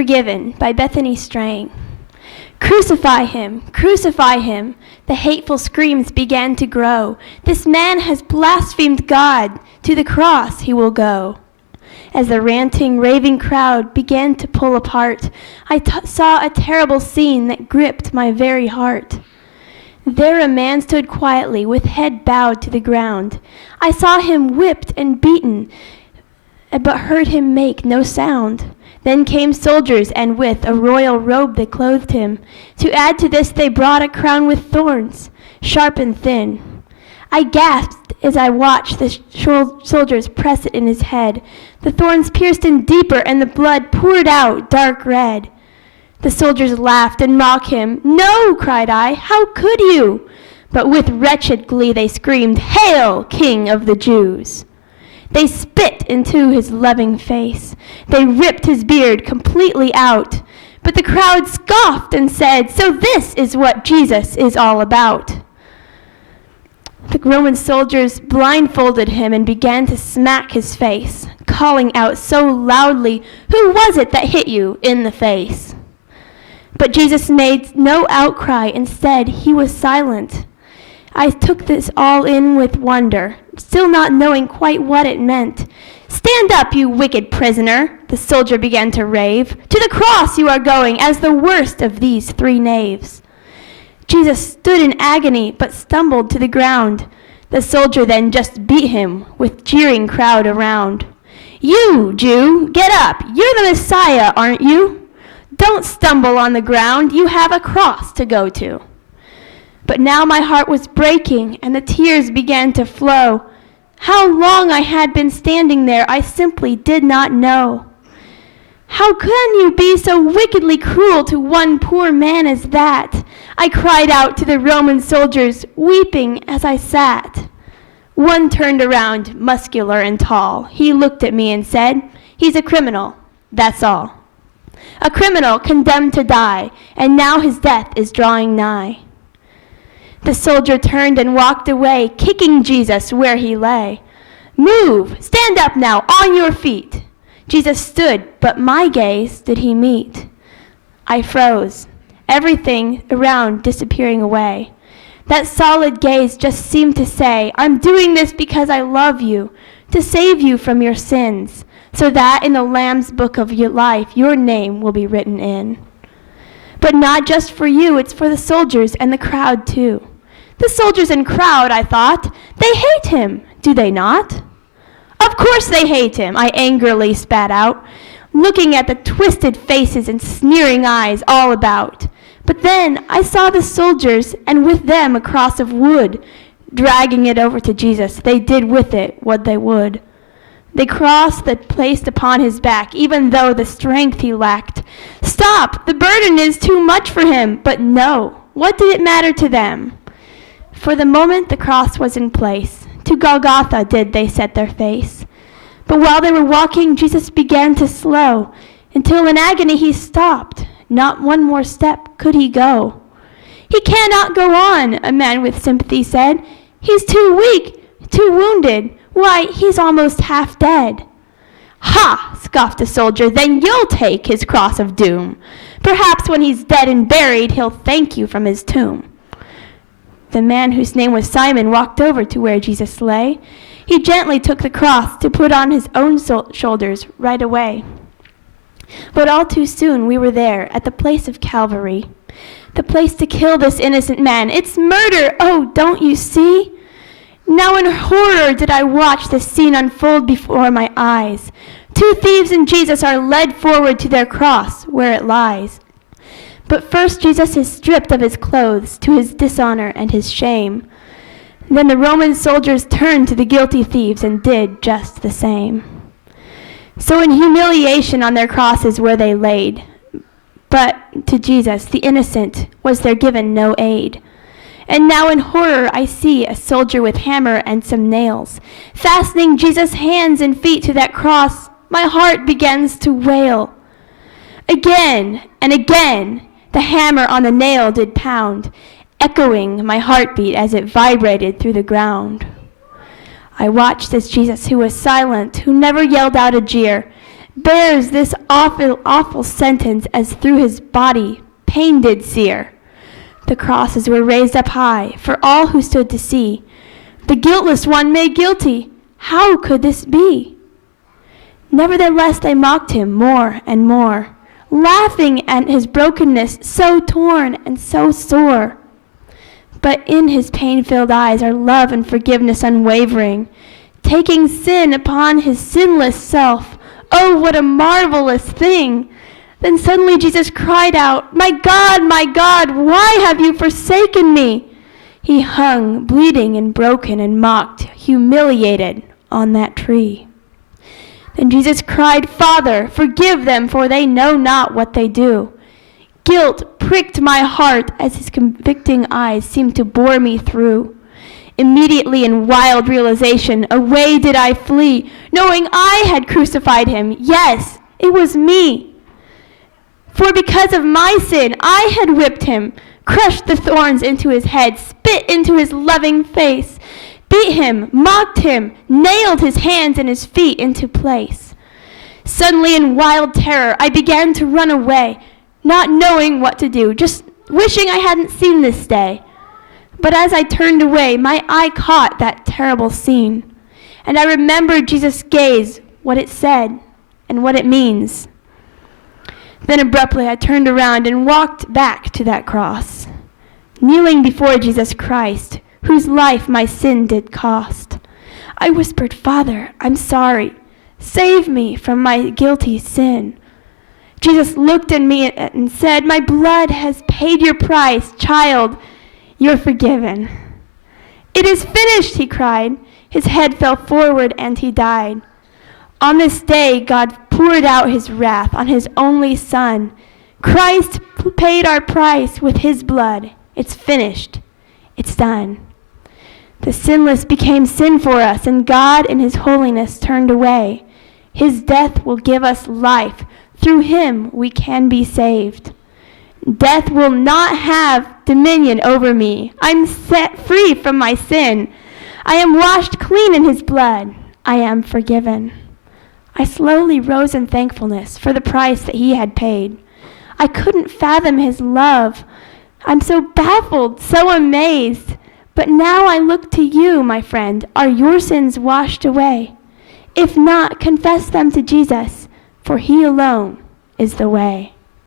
Forgiven by Bethany Strang. Crucify him, crucify him. The hateful screams began to grow. This man has blasphemed God. To the cross he will go. As the ranting, raving crowd began to pull apart, I saw a terrible scene that gripped my very heart. There a man stood quietly with head bowed to the ground. I saw him whipped and beaten, but heard him make no sound. Then came soldiers, and with a royal robe they clothed him. To add to this they brought a crown with thorns, sharp and thin. I gasped as I watched the soldiers press it in his head. The thorns pierced him deeper, and the blood poured out dark red. The soldiers laughed and mocked him. "No," cried I, "how could you?" But with wretched glee they screamed, "Hail, King of the Jews!" They spit into his loving face. They ripped his beard completely out. But the crowd scoffed and said, "So this is what Jesus is all about." The Roman soldiers blindfolded him and began to smack his face, calling out so loudly, "Who was it that hit you in the face?" But Jesus made no outcry. Instead, he was silent. I took this all in with wonder, still not knowing quite what it meant. "Stand up, you wicked prisoner," the soldier began to rave. "To the cross you are going as the worst of these three knaves." Jesus stood in agony, but stumbled to the ground. The soldier then just beat him, with jeering crowd around. "You, Jew, get up. You're the Messiah, aren't you? Don't stumble on the ground. You have a cross to go to." But now my heart was breaking, and the tears began to flow. How long I had been standing there, I simply did not know. "How can you be so wickedly cruel to one poor man as that?" I cried out to the Roman soldiers, weeping as I sat. One turned around, muscular and tall. He looked at me and said, "He's a criminal, that's all. A criminal condemned to die, and now his death is drawing nigh." The soldier turned and walked away, kicking Jesus where he lay. "Move! Stand up now, on your feet!" Jesus stood, but my gaze did he meet. I froze, everything around disappearing away. That solid gaze just seemed to say, "I'm doing this because I love you, to save you from your sins, so that in the Lamb's book of your life, your name will be written in." But not just for you, it's for the soldiers and the crowd too. The soldiers and crowd, I thought, they hate him, do they not? Of course they hate him, I angrily spat out, looking at the twisted faces and sneering eyes all about. But then I saw the soldiers, and with them a cross of wood. Dragging it over to Jesus, they did with it what they would. The cross that placed upon his back, even though the strength he lacked. Stop! The burden is too much for him. But no, what did it matter to them? For the moment the cross was in place. To Golgotha did they set their face. But while they were walking, Jesus began to slow, until in agony he stopped. Not one more step could he go. "He cannot go on," a man with sympathy said. "He's too weak, too wounded. Why, he's almost half dead." "Ha!" scoffed a soldier, "then you'll take his cross of doom. Perhaps when he's dead and buried, he'll thank you from his tomb." The man whose name was Simon walked over to where Jesus lay. He gently took the cross to put on his own shoulders right away. But all too soon we were there at the place of Calvary, the place to kill this innocent man. It's murder! Oh, don't you see? Now in horror did I watch this scene unfold before my eyes. Two thieves and Jesus are led forward to their cross, where it lies. But first Jesus is stripped of his clothes, to his dishonor and his shame. Then the Roman soldiers turned to the guilty thieves and did just the same. So in humiliation on their crosses were they laid. But to Jesus, the innocent, was there given no aid. And now in horror I see a soldier with hammer and some nails, fastening Jesus' hands and feet to that cross. My heart begins to wail. Again and again the hammer on the nail did pound, echoing my heartbeat as it vibrated through the ground. I watched as Jesus, who was silent, who never yelled out a jeer, bears this awful sentence as through his body pain did sear. The crosses were raised up high for all who stood to see. The guiltless one made guilty. How could this be? Nevertheless they mocked him more and more, laughing at his brokenness, so torn and so sore. But in his pain-filled eyes are love and forgiveness unwavering, taking sin upon his sinless self. Oh, what a marvelous thing! Then suddenly Jesus cried out, my God, why have you forsaken me?" He hung, bleeding and broken and mocked, humiliated on that tree. Then Jesus cried, "Father, forgive them, for they know not what they do." Guilt pricked my heart as his convicting eyes seemed to bore me through. Immediately in wild realization, away did I flee, knowing I had crucified him. Yes, it was me. For because of my sin, I had whipped him, crushed the thorns into his head, spit into his loving face, beat him, mocked him, nailed his hands and his feet into place. Suddenly in wild terror, I began to run away, not knowing what to do, just wishing I hadn't seen this day. But as I turned away, my eye caught that terrible scene, and I remembered Jesus' gaze, what it said, and what it means. Then abruptly I turned around and walked back to that cross, kneeling before Jesus Christ, whose life my sin did cost. I whispered, "Father, I'm sorry. Save me from my guilty sin." Jesus looked at me and said, "My blood has paid your price, child. You're forgiven." "It is finished," he cried. His head fell forward and he died. On this day, God poured out his wrath on his only Son. Christ paid our price with his blood. It's finished. It's done. The sinless became sin for us, and God in his holiness turned away. His death will give us life. Through him we can be saved. Death will not have dominion over me. I'm set free from my sin. I am washed clean in his blood. I am forgiven. I slowly rose in thankfulness for the price that he had paid. I couldn't fathom his love. I'm so baffled, so amazed. But now I look to you, my friend. Are your sins washed away? If not, confess them to Jesus, for he alone is the way.